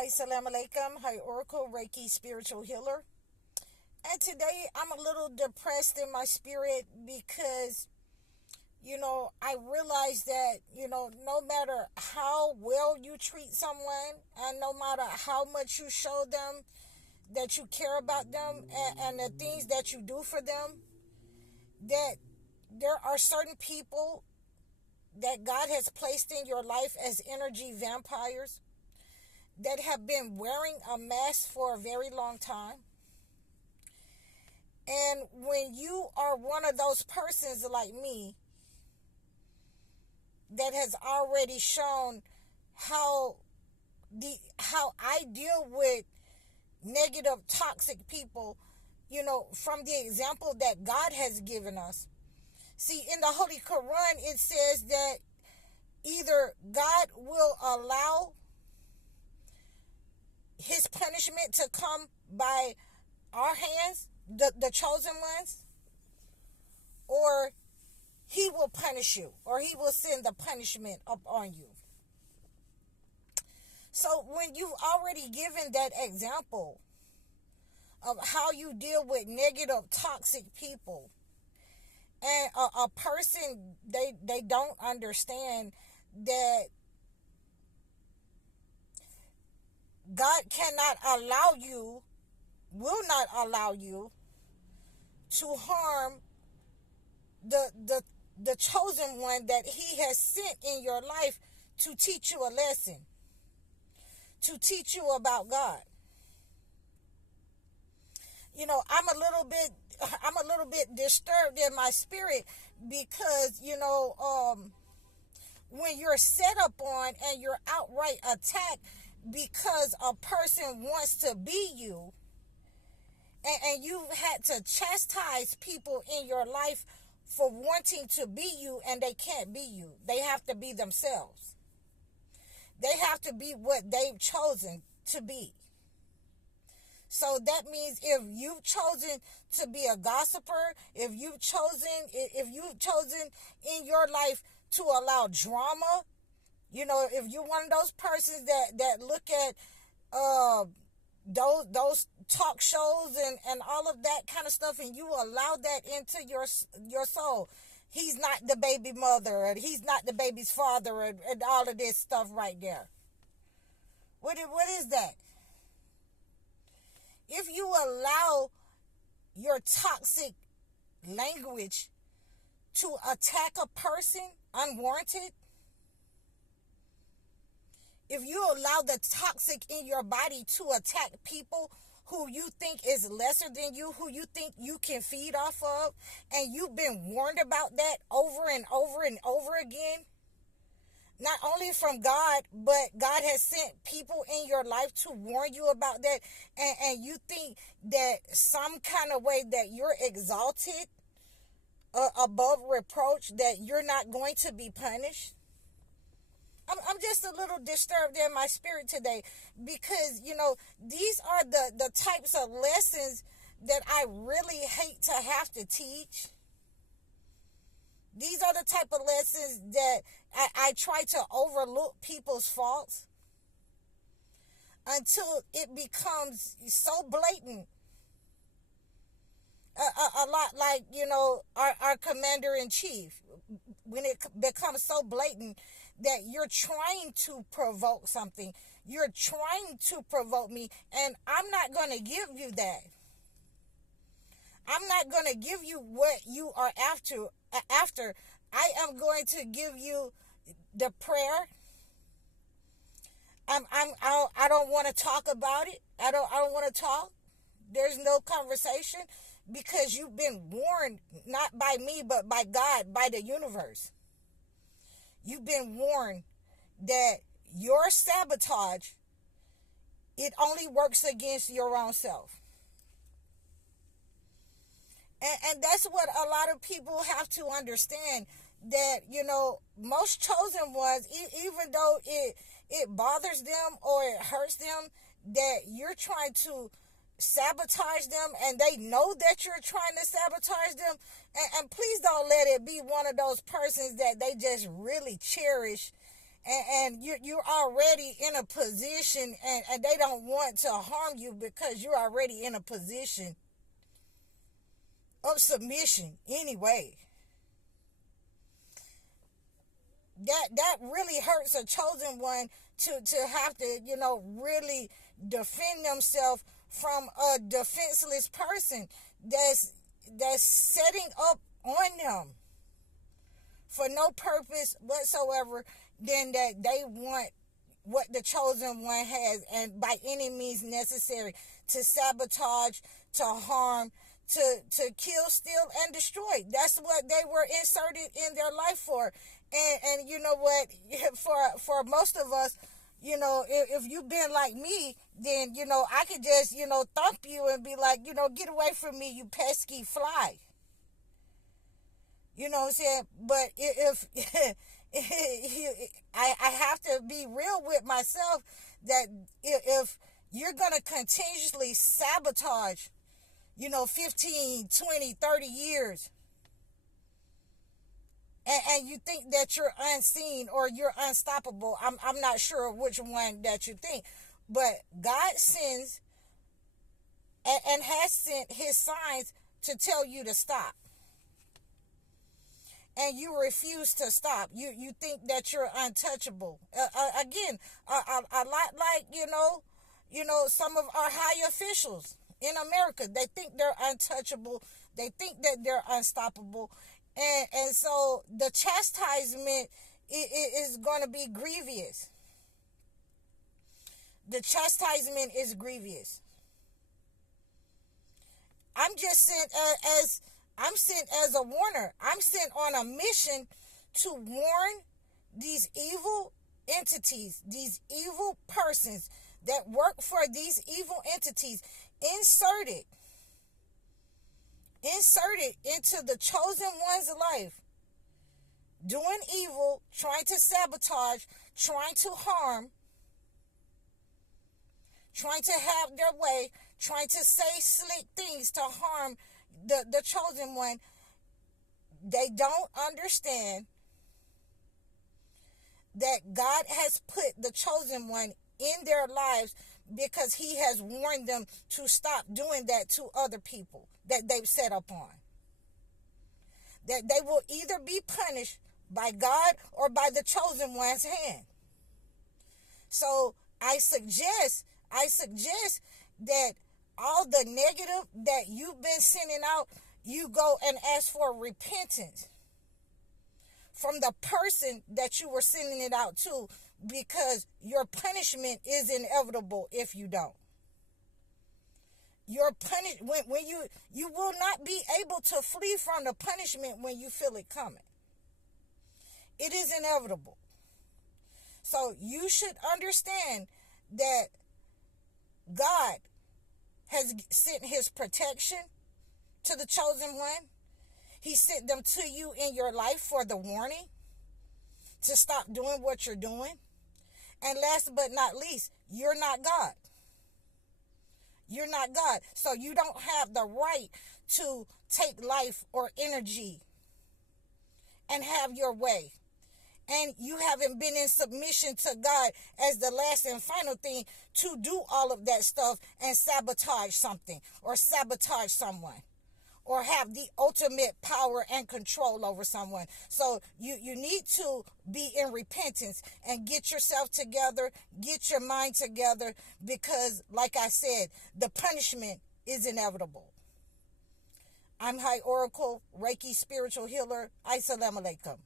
Hi, Salam Alaikum. Hi, Oracle, Reiki, Spiritual Healer. And today I'm a little depressed in my spirit because, I realize that, no matter how well you treat someone and no matter how much you show them that you care about them and the things that you do for them, that there are certain people that God has placed in your life as energy vampires that have been wearing a mask for a very long time. And when you are one of those persons like me that has already shown how I deal with negative, toxic people, from the example that God has given us. See, in the Holy Quran, it says that either God will allow his punishment to come by our hands, the chosen ones, or he will punish you, or he will send the punishment up on you. So when you've already given that example of how you deal with negative, toxic people, and a person, they don't understand that God cannot allow you, will not allow you to harm the chosen one that he has sent in your life to teach you a lesson, to teach you about God. I'm a little bit disturbed in my spirit because, when you're set up on and you're outright attacked because a person wants to be you, and you've had to chastise people in your life for wanting to be you, and they can't be you. They have to be themselves. They have to be what they've chosen to be. So that means if you've chosen to be a gossiper, if you've chosen in your life to allow drama, if you're one of those persons that look at those talk shows and all of that kind of stuff, and you allow that into your soul. He's not the baby mother, and he's not the baby's father, and all of this stuff right there. What is that? If you allow your toxic language to attack a person unwarranted, if you allow the toxic in your body to attack people who you think is lesser than you, who you think you can feed off of, and you've been warned about that over and over and over again, not only from God, but God has sent people in your life to warn you about that, and you think that some kind of way that you're exalted above reproach, that you're not going to be punished. I'm just a little disturbed in my spirit today because, these are the types of lessons that I really hate to have to teach. These are the type of lessons that I try to overlook people's faults until it becomes so blatant. A lot like, our commander-in-chief, when it becomes so blatant that you're trying to provoke something. You're trying to provoke me, and I'm not going to give you that. I'm not going to give you what you are after. I am going to give you the prayer. I don't want to talk about it. I don't want to talk. There's no conversation because you've been warned, not by me, but by God, by the universe. You've been warned that your sabotage, it only works against your own self. And that's what a lot of people have to understand, that, most chosen ones, even though it bothers them or it hurts them, that you're trying to sabotage them, and they know that you're trying to sabotage them, and please don't let it be one of those persons that they just really cherish and you're already in a position, and they don't want to harm you because you're already in a position of submission anyway. That really hurts a chosen one to have to, really defend themselves from a defenseless person that's setting up on them for no purpose whatsoever than that they want what the chosen one has, and by any means necessary, to sabotage, to harm, to kill, steal, and destroy. That's what they were inserted in their life for. And you know what, for most of us, if you've been like me, then I could just thump you and be like, get away from me, you pesky fly. You know what I'm saying? But if I have to be real with myself, that if you're going to continuously sabotage, 15, 20, 30 years, and you think that you're unseen or you're unstoppable, I'm not sure which one that you think, but God sends and has sent his signs to tell you to stop. And you refuse to stop. You think that you're untouchable. Again, a lot like, some of our high officials in America. They think they're untouchable. They think that they're unstoppable. And so the chastisement is going to be grievous. The chastisement is grievous. I'm just sent as a warner. I'm sent on a mission to warn these evil entities, these evil persons that work for these evil entities, inserted into the chosen one's life, doing evil, trying to sabotage, trying to harm, trying to have their way, trying to say slick things to harm the chosen one. They don't understand that God has put the chosen one in their lives because he has warned them to stop doing that to other people that they've set upon. That they will either be punished by God or by the chosen one's hand. So I suggest that all the negative that you've been sending out, you go and ask for repentance from the person that you were sending it out to, because your punishment is inevitable if you don't. Your when you will not be able to flee from the punishment when you feel it coming. It is inevitable. So you should understand that God has sent his protection to the chosen one. He sent them to you in your life for the warning to stop doing what you're doing. And last but not least, you're not God. You're not God. So you don't have the right to take life or energy and have your way. And you haven't been in submission to God as the last and final thing to do all of that stuff and sabotage something or sabotage someone or have the ultimate power and control over someone. So you need to be in repentance and get yourself together, get your mind together, because like I said, the punishment is inevitable. I'm High Oracle, Reiki spiritual healer. Assalamu alaikum.